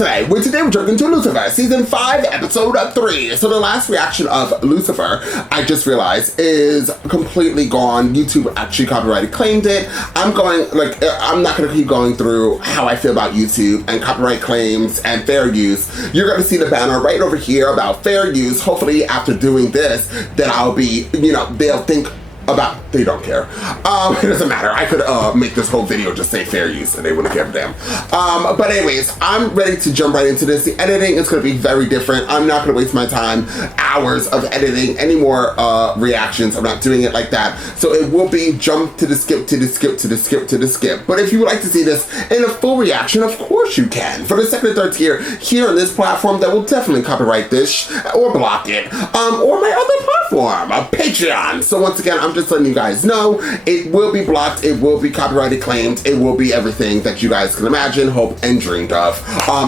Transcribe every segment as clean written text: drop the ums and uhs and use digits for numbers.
today. Today we're jumping to Lucifer, season 5, episode 3. So the last reaction of Lucifer, I just realized, is completely gone. YouTube actually copyrighted claimed it. I'm not gonna keep going through how I feel about YouTube and copyright claims and fair use. You're gonna see the banner right over here about fair use. Hopefully after doing this, then I'll be, they'll think about, they don't care. It doesn't matter. I could make this whole video just say fair use and they wouldn't give a damn. But anyways, I'm ready to jump right into this. The editing is going to be very different. I'm not going to waste my time, hours of editing any more reactions. I'm not doing it like that. So it will be jump to the skip, to the skip, to the skip, to the skip. But if you would like to see this in a full reaction, of course you can. For the second and third tier here on this platform, that will definitely copyright this or block it. Or my other platform, Patreon. So once again, I'm just letting you guys know it will be blocked, it will be copyrighted claimed, it will be everything that you guys can imagine, hope, and dreamed of.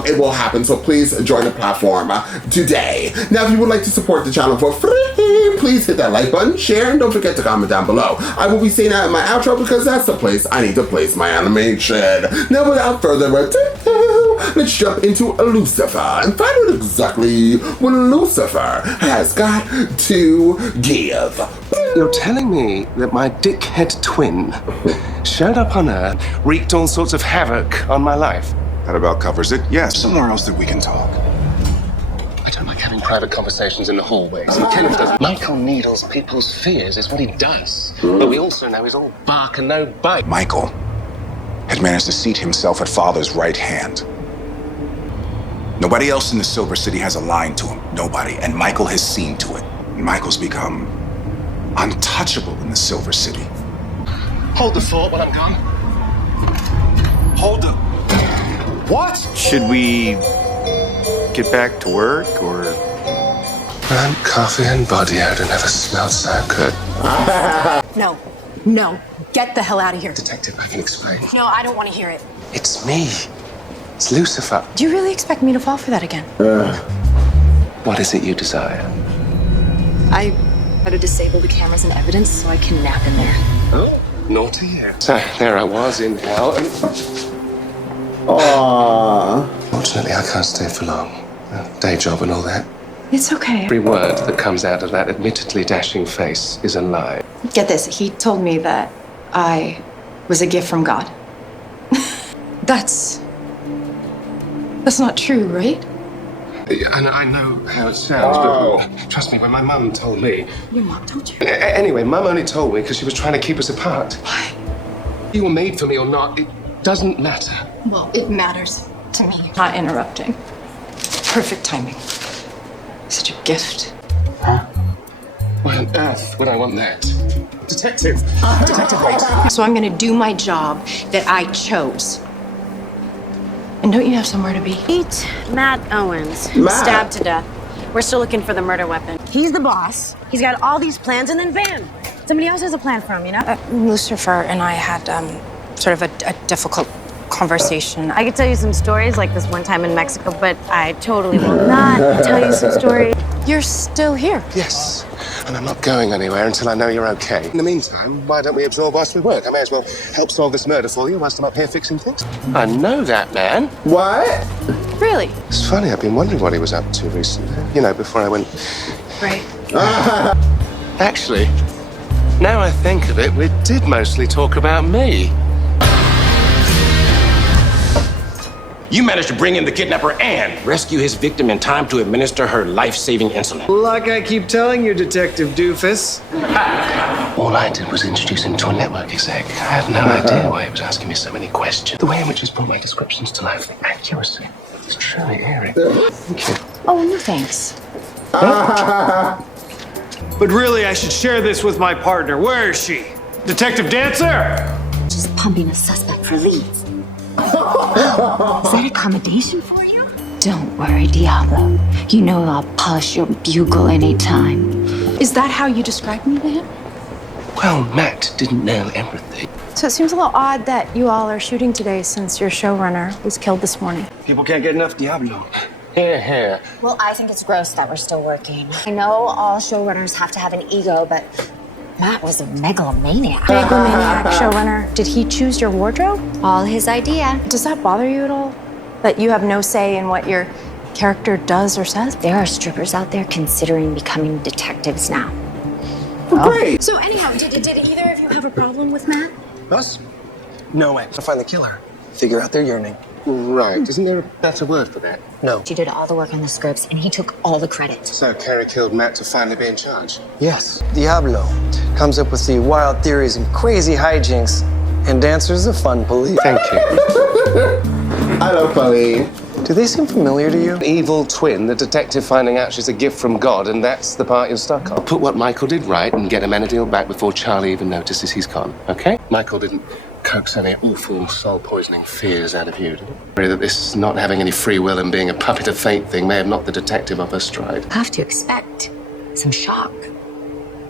It will happen, so please join the platform today. Now, if you would like to support the channel for free, please hit that like button, share, and don't forget to comment down below. I will be saying that in my outro because that's the place I need to place my animation. Now, without further ado, let's jump into Lucifer and find out exactly what Lucifer has got to give. You're telling me that my dickhead twin showed up on Earth, wreaked all sorts of havoc on my life? That about covers it. Yes. Somewhere else that we can talk. I don't like having private conversations in the hallways. Michael needles people's fears is what he does. But we also know he's all bark and no bite. Michael had managed to seat himself at Father's right hand. Nobody else in the Silver City has a line to him. Nobody. And Michael has seen to it. And Michael's become untouchable in the Silver City. Hold the fort while I'm gone. Hold the... What? Should we get back to work, or...? Burnt coffee and body odor never smelled so good. No. Get the hell out of here. Detective, I can explain. No, I don't want to hear it. It's me. It's Lucifer. Do you really expect me to fall for that again? What is it you desire? I try to disable the cameras and evidence so I can nap in there. Oh, naughty, yeah. So there I was in hell, and... Aww. Fortunately, I can't stay for long. Day job and all that. It's okay. Every word that comes out of that admittedly dashing face is a lie. Get this, he told me that I was a gift from God. That's not true, right? And I know how it sounds, but trust me, when my mum told me... Your mom told you? Anyway, mum only told me because she was trying to keep us apart. Why? You were made for me or not, it doesn't matter. Well, it matters to me. Not interrupting. Perfect timing. Such a gift. Huh? Why on earth would I want that? Detective! Detective, wait. So I'm gonna do my job that I chose. And don't you have somewhere to be? Meet Matt Owens, Matt. stabbed to death. We're still looking for the murder weapon. He's the boss. He's got all these plans, and then bam! Somebody else has a plan for him, you know? Lucifer and I had sort of a difficult conversation. I could tell you some stories, like this one time in Mexico, but I totally will not tell you some stories. You're still here. Yes, and I'm not going anywhere until I know you're okay. In the meantime, why don't we absorb whilst we work? I may as well help solve this murder for you whilst I'm up here fixing things. I know that man. What? Really? It's funny, I've been wondering what he was up to recently. You know, before I went... Right. Actually, now I think of it, we did mostly talk about me. You managed to bring in the kidnapper and rescue his victim in time to administer her life-saving insulin. Like I keep telling you, Detective Doofus. All I did was introduce him to a network exec. I had no idea why he was asking me so many questions. The way in which he's brought my descriptions to life, the accuracy, it's truly eerie. Thank you. Oh, no thanks. But really, I should share this with my partner. Where is she? Detective Dancer? Just pumping a suspect for leads. Is that accommodation for you? Don't worry, Diablo. You know I'll polish your bugle anytime. Is that how you describe me to him? Well, Matt didn't know everything. So it seems a little odd that you all are shooting today since your showrunner was killed this morning. People can't get enough Diablo. Here. Well, I think it's gross that we're still working. I know all showrunners have to have an ego, but Matt was a megalomaniac. Megalomaniac showrunner. Did he choose your wardrobe? All his idea. Does that bother you at all? But you have no say in what your character does or says? There are strippers out there considering becoming detectives now. Great. So anyhow, did either of you have a problem with Matt? Us? No way. To find the killer. Figure out their yearning. Right. Isn't there a better word for that? No. She did all the work on the scripts, and he took all the credit. So Carrie killed Matt to finally be in charge? Yes. Diablo comes up with the wild theories and crazy hijinks, and Dancer's the fun police. Thank you. I love Chloe. Do they seem familiar to you? Evil twin, the detective finding out she's a gift from God, and that's the part you're stuck on. Put what Michael did right and get Amenadiel back before Charlie even notices he's gone, okay? Michael didn't coax any awful soul-poisoning fears out of you, did he? Worry that this not having any free will and being a puppet of fate thing may have knocked the detective off her stride. Have to expect some shock,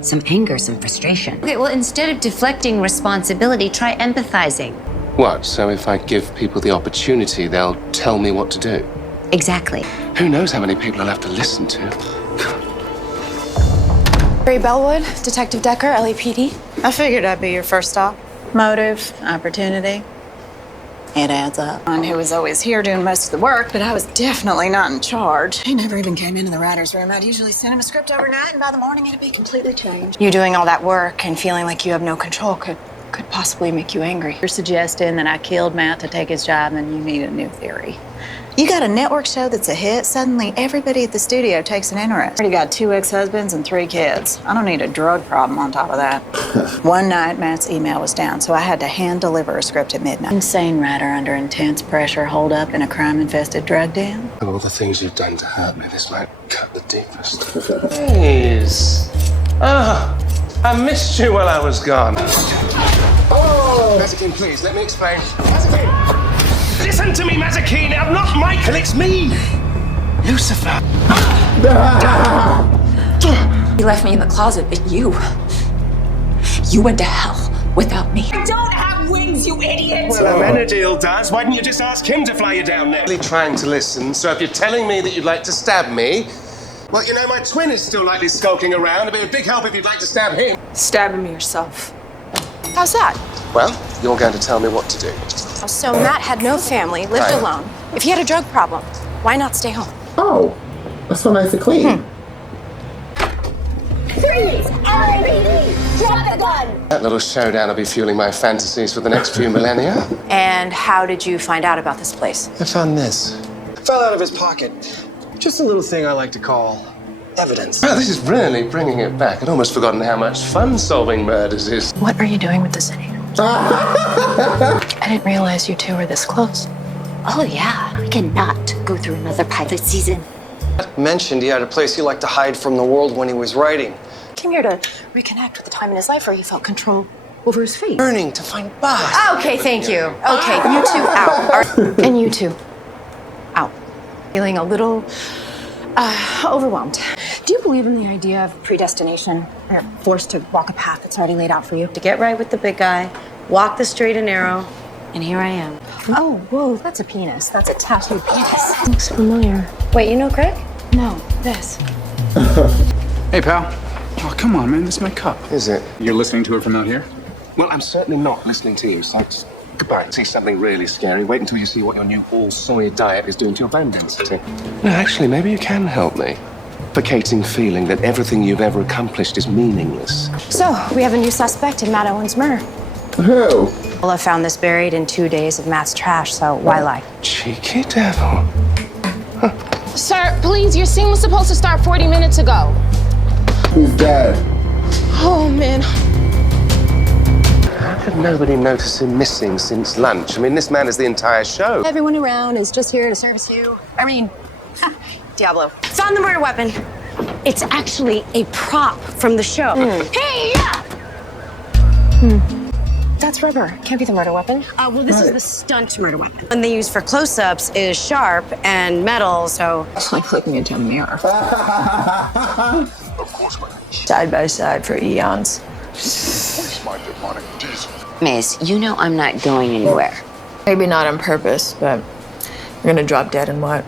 some anger, some frustration. Okay, well, instead of deflecting responsibility, try empathizing. What, so if I give people the opportunity, they'll tell me what to do? Exactly. Who knows how many people I'll have to listen to? Ray Bellwood, Detective Decker, LAPD. I figured I'd be your first stop. Motive, opportunity. It adds up. One who was always here doing most of the work, but I was definitely not in charge. He never even came into the writer's room. I'd usually send him a script overnight, and by the morning it'd be completely changed. You doing all that work and feeling like you have no control could possibly make you angry. You're suggesting that I killed Matt to take his job and you need a new theory. You got a network show that's a hit, suddenly everybody at the studio takes an interest. Already got 2 ex-husbands and 3 kids. I don't need a drug problem on top of that. One night, Matt's email was down, so I had to hand deliver a script at midnight. Insane writer under intense pressure, holed up in a crime-infested drug den. Of all the things you've done to hurt me, this might cut the deepest. Please. I missed you while I was gone. Oh! Mazikeen, please, let me explain. Mazikeen! Listen to me, Mazikeen! I'm not Michael, it's me! Lucifer! He left me in the closet, but you went to hell without me. I don't have wings, you idiot! Well, Amenadiel does. Why didn't you just ask him to fly you down there? Really trying to listen, so if you're telling me that you'd like to stab me, well, you know, my twin is still likely skulking around. It'd be a big help if you'd like to stab him. Stab him yourself. How's that? Well, you're going to tell me what to do. So Matt had no family, lived Right. alone. If he had a drug problem, why not stay home? Oh, that's so nice and clean. Freeze! LAPD! Drop the gun! That little showdown will be fueling my fantasies for the next few millennia. And how did you find out about this place? I found this. Fell out of his pocket. Just a little thing I like to call evidence. Well, this is really bringing it back. I'd almost forgotten how much fun solving murders is. What are you doing with the city? I didn't realize you two were this close. Oh yeah, we cannot go through another pilot season. Mentioned he had a place he liked to hide from the world when he was writing. Came here to reconnect with the time in his life where he felt control over his fate. Yearning to find Boss. Okay, thank you. Okay, you two out. And you two out. Feeling a little overwhelmed. Do you believe in the idea of predestination? Or forced to walk a path that's already laid out for you? To get right with the big guy, walk the straight and narrow, and here I am. Oh, whoa, that's a penis. That's a tattooed penis. Looks familiar. Wait, you know Craig? No, this. Hey, pal. Oh, come on, man. This is my cup. Is it? You're listening to it from out here? Well, I'm certainly not listening to you, so just goodbye. See something really scary. Wait until you see what your new all-soy diet is doing to your bone density. No, actually, maybe you can help me. Suffocating feeling that everything you've ever accomplished is meaningless. So, we have a new suspect in Matt Owen's murder. Who? Well, I found this buried in 2 days of Matt's trash, so why lie? Cheeky devil. Sir, please, your scene was supposed to start 40 minutes ago. He's dead. Oh, man. How could nobody notice him missing since lunch? I mean, this man is the entire show. Everyone around is just here to service you. I mean, Diablo. Found the murder weapon. It's actually a prop from the show. Hey, yeah! That's rubber. Can't be the murder weapon. Well, this is the stunt murder weapon. One they use for close-ups is sharp and metal, so... It's like looking into a mirror. Of course, my Side by side for eons. my demonic diesel. Miss, you know I'm not going anywhere. Maybe not on purpose, but you're gonna drop dead in what,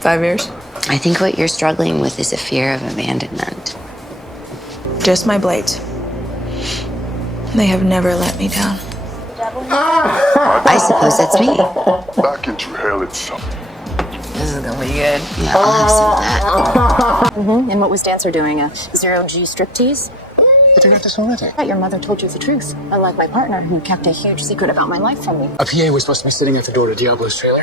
5 years? I think what you're struggling with is a fear of abandonment. Just my blades. They have never let me down. I suppose that's me. Back into hell itself. This is gonna be good. Yeah, I'll have some of that. And what was Dancer doing? A zero-G striptease? You don't have this already. Your mother told you the truth, unlike my partner, who kept a huge secret about my life from me. A PA was supposed to be sitting at the door to Diablo's trailer,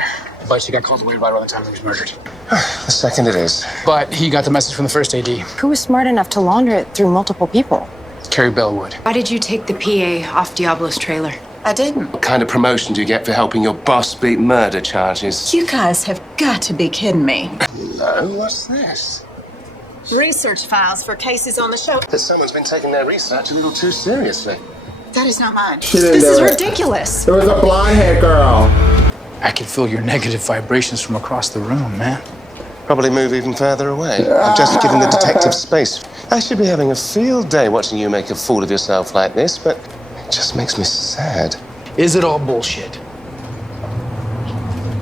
but she got called away right around the time he was murdered. The second it is. But he got the message from the first AD, Who was smart enough to launder it through multiple people? Carrie Bellwood. Why did you take the PA off Diablo's trailer? I didn't. What kind of promotion do you get for helping your boss beat murder charges? You guys have got to be kidding me. No, what's this? Research files for cases on the show. That someone's been taking their research a little too seriously. That is not mine. She didn't This do is it. ridiculous. It was a blonde-haired girl. I can feel your negative vibrations from across the room, man. Probably move even further away. I'm just giving the detective space. I should be having a field day watching you make a fool of yourself like this, but it just makes me sad. Is it all bullshit?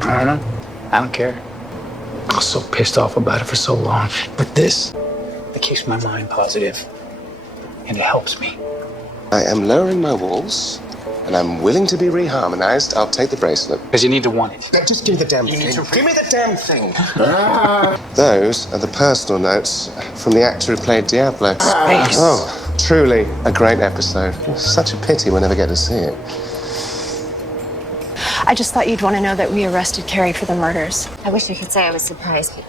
I don't know. I don't care. I was so pissed off about it for so long. But this, it keeps my mind positive. And it helps me. I am lowering my walls, and I'm willing to be reharmonized. I'll take the bracelet. Because you need to want it. No, just give me the damn thing. need to- Give me the damn thing. Those are the personal notes from the actor who played Diablo. Space. Oh, truly a great episode. Such a pity we never get to see it. I just thought you'd want to know that we arrested Carrie for the murders. I wish I could say I was surprised, but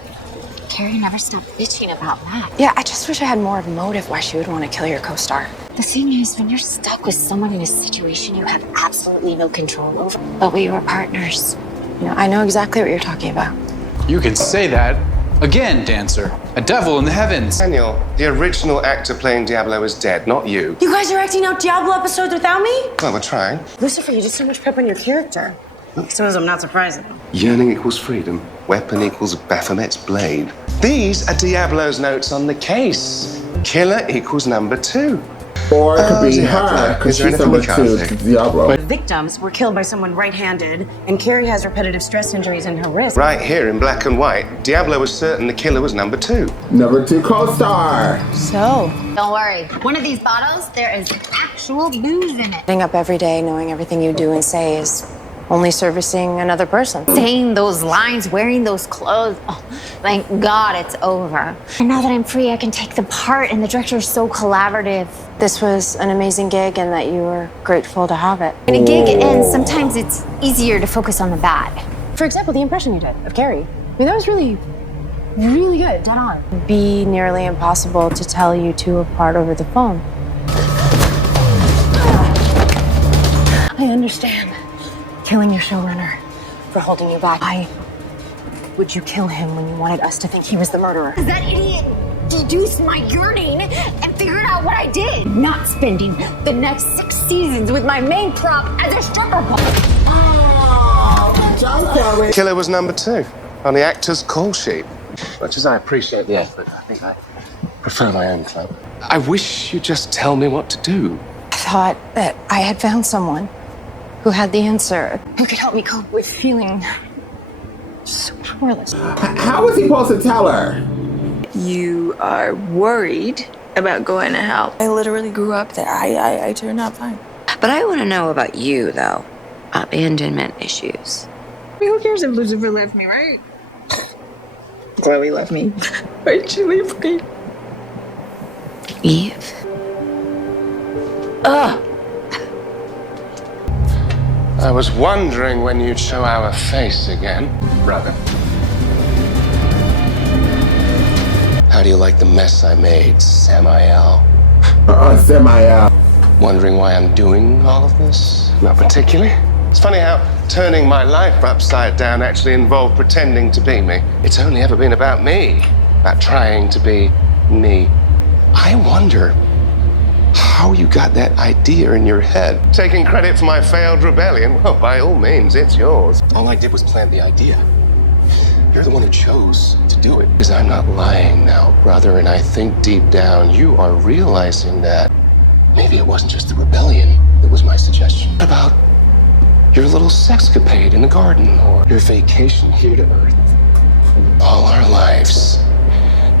Carrie never stopped bitching about Matt. Yeah, I just wish I had more of a motive why she would want to kill your co-star. The thing is, when you're stuck with someone in a situation you have absolutely no control over, but we were partners. You know, I know exactly what you're talking about. You can say that again, Dancer. A devil in the heavens. Daniel, the original actor playing Diablo is dead, not you. You guys are acting out Diablo episodes without me? Well, we're trying. Lucifer, you did so much prep on your character. I suppose I'm not surprised. Yearning equals freedom. Weapon equals Baphomet's blade. These are Diablo's notes on the case. Killer equals number 2. Or it could be Diablo. her, because Is there she's anything number we can't 2 do? to Diablo. The victims were killed by someone right-handed, and Carrie has repetitive stress injuries in her wrist. Right here in black and white, Diablo was certain the killer was number 2. Number 2 co-star. So, Don't worry. One of these bottles, there is actual booze in it. getting up every day knowing everything you do and say is only servicing another person. Saying those lines, wearing those clothes. Oh, thank God it's over. And now that I'm free, I can take the part, and the director is so collaborative. This was an amazing gig and that you were grateful to have it. When a gig ends, sometimes it's easier to focus on the bad. For example, the impression you did of Carrie. I mean, that was really good, dead on. It'd be nearly impossible to tell you two apart over the phone. I understand. Killing your showrunner for holding you back. Why would you kill him when you wanted us to think he was the murderer? Because that idiot deduced my yearning and figured out what I did. Not spending the next 6 seasons with my main prop as a stripper pole. Killer was number 2 on the actor's call sheet. Much as I appreciate the effort, I think I prefer my own club. I wish you'd just tell me what to do. I thought that I had found someone who had the answer, who could help me cope with feeling so powerless. How was he supposed to tell her? You are worried about going to hell. I literally grew up there. I turned out fine. But I want to know about you, though. Abandonment issues. I mean, who cares if Lucifer left me, right? Chloe left me. Why'd she leave me? Eve. Ugh. I was wondering when you'd show our face again, brother. How do you like the mess I made, Samael? Samael. Wondering why I'm doing all of this? Not particularly. It's funny how turning my life upside down actually involved pretending to be me. It's only ever been about me, about trying to be me. I wonder how you got that idea in your head. Taking credit for my failed rebellion, well, by all means, it's yours. All I did was plant the idea. You're the one who chose to do it. Because I'm not lying now, brother, and I think deep down you are realizing that maybe it wasn't just the rebellion that was my suggestion. What about your little sexcapade in the garden, or your vacation here to Earth? All our lives,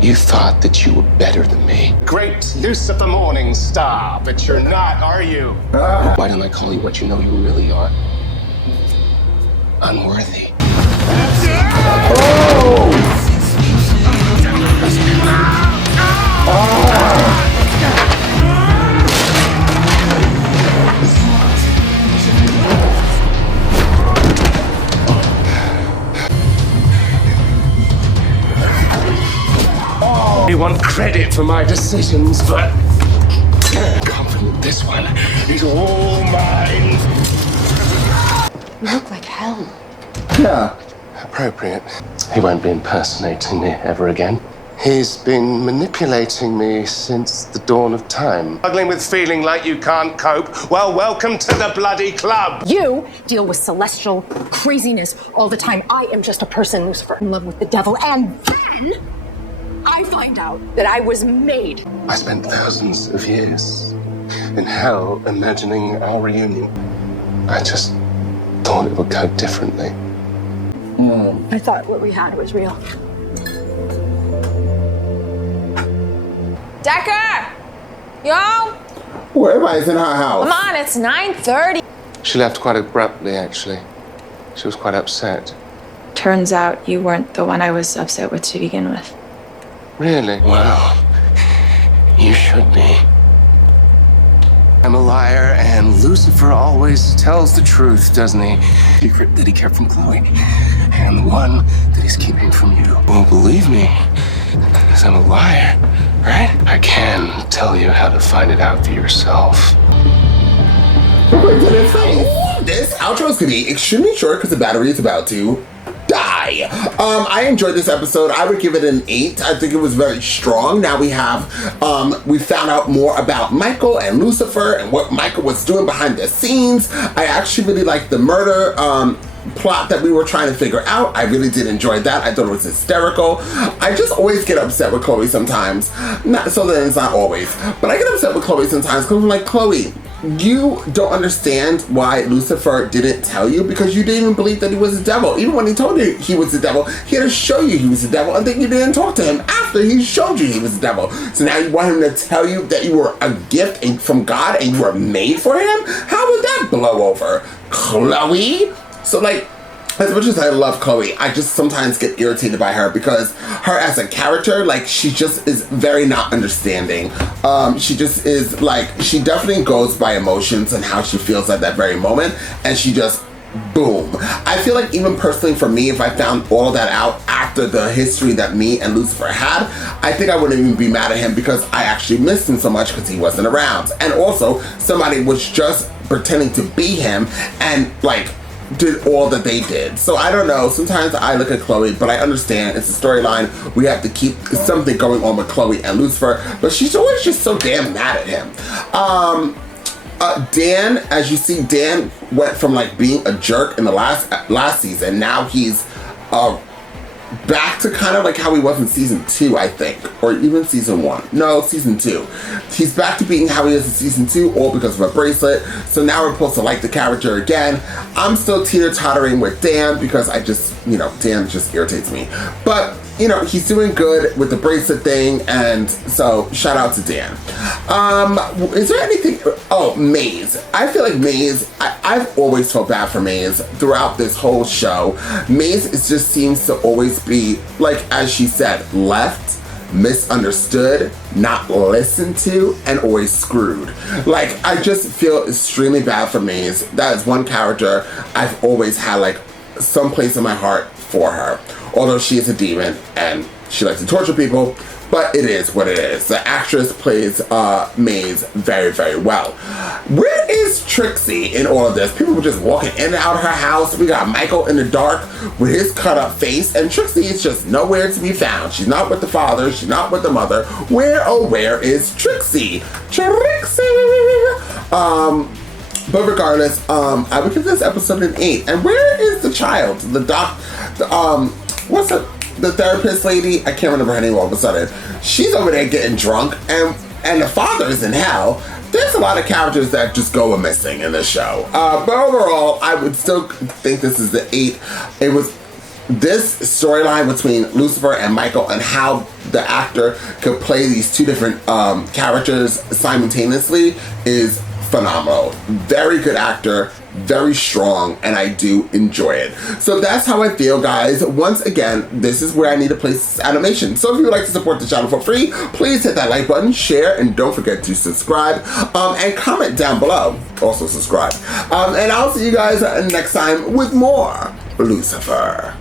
you thought that you were better than me. Great Lucifer morning star, but you're not, are you? Why don't I call you what you know you really are? Unworthy. You want credit for my decisions, but confident this one is all mine. You look like hell. Yeah. Appropriate. He won't be impersonating me ever again. He's been manipulating me since the dawn of time. Struggling with feeling like you can't cope? Well, welcome to the bloody club. You deal with celestial craziness all the time. I am just a person, Lucifer, in love with the devil, and then I find out that I was made. I spent thousands of years in hell imagining our reunion. I just thought it would go differently. I thought what we had was real. Decker! Yo! Where everybody's in her house. Come on, it's 9:30. She left quite abruptly, actually. She was quite upset. Turns out you weren't the one I was upset with to begin with. Really? Well, you should be. I'm a liar, and Lucifer always tells the truth, doesn't he? Secret that he kept from Chloe, and the one that he's keeping from you. Well, believe me, because I'm a liar, right? I can tell you how to find it out for yourself. This outro is gonna be extremely short because the battery is about to die. I enjoyed this episode. I would give it an 8. I think it was very strong. Now we found out more about Michael and Lucifer and what Michael was doing behind the scenes. I actually really liked the murder plot that we were trying to figure out. I really did enjoy that. I thought it was hysterical. I just always get upset with Chloe sometimes. Not so that it's not always, but I get upset with Chloe sometimes because I'm like, Chloe, you don't understand why Lucifer didn't tell you because you didn't even believe that he was the devil. Even when he told you he was the devil, he had to show you he was the devil, and then you didn't talk to him after he showed you he was the devil. So now you want him to tell you that you were a gift from God and you were made for him? How would that blow over? Chloe? So like, as much as I love Chloe, I just sometimes get irritated by her because her as a character, like, she just is very not understanding. She just is like, she definitely goes by emotions and how she feels at that very moment, and she just, boom. I feel like even personally for me, if I found all that out after the history that me and Lucifer had, I think I wouldn't even be mad at him because I actually missed him so much because he wasn't around. And also, somebody was just pretending to be him and, like, did all that they did. So I don't know, sometimes I look at Chloe, but I understand it's a storyline. We have to keep something going on with Chloe and Lucifer, but she's always just so damn mad at him. Dan, as you see, Dan went from like being a jerk in the last season. Now he's back to kind of like how he was in season 2, I think, or even season 1. No, season 2. He's back to being how he is in season 2, all because of a bracelet. So now we're supposed to like the character again. I'm still teeter-tottering with Dan because I just, you know, Dan just irritates me. But, you know, he's doing good with the bracelet thing, and so shout out to Dan. Is there anything? Oh, Maze. I feel like Maze, I've always felt bad for Maze throughout this whole show. Maze just seems to always be, like, as she said, left, misunderstood, not listened to, and always screwed. Like, I just feel extremely bad for Maze. That is one character I've always had, like, some place in my heart for her. Although she is a demon and she likes to torture people, but it is what it is. The actress plays Maze very, very well. Where is Trixie in all of this? People were just walking in and out of her house. We got Michael in the dark with his cut up face, and Trixie is just nowhere to be found. She's not with the father, she's not with the mother. Where, oh, where is Trixie? Trixie! But regardless, I would give this episode an 8. And where is the child? What's the therapist lady? I can't remember her name all of a sudden. She's over there getting drunk, and the father is in hell. There's a lot of characters that just go missing in this show. But overall, I would still think this is the 8. It was this storyline between Lucifer and Michael and how the actor could play these two different characters simultaneously is phenomenal. Very good actor, very strong, and I do enjoy it. So that's how I feel, guys. Once again, this is where I need to place this animation. So if you would like to support the channel for free, please hit that like button, share, and don't forget to subscribe, and comment down below. Also subscribe. And I'll see you guys next time with more Lucifer.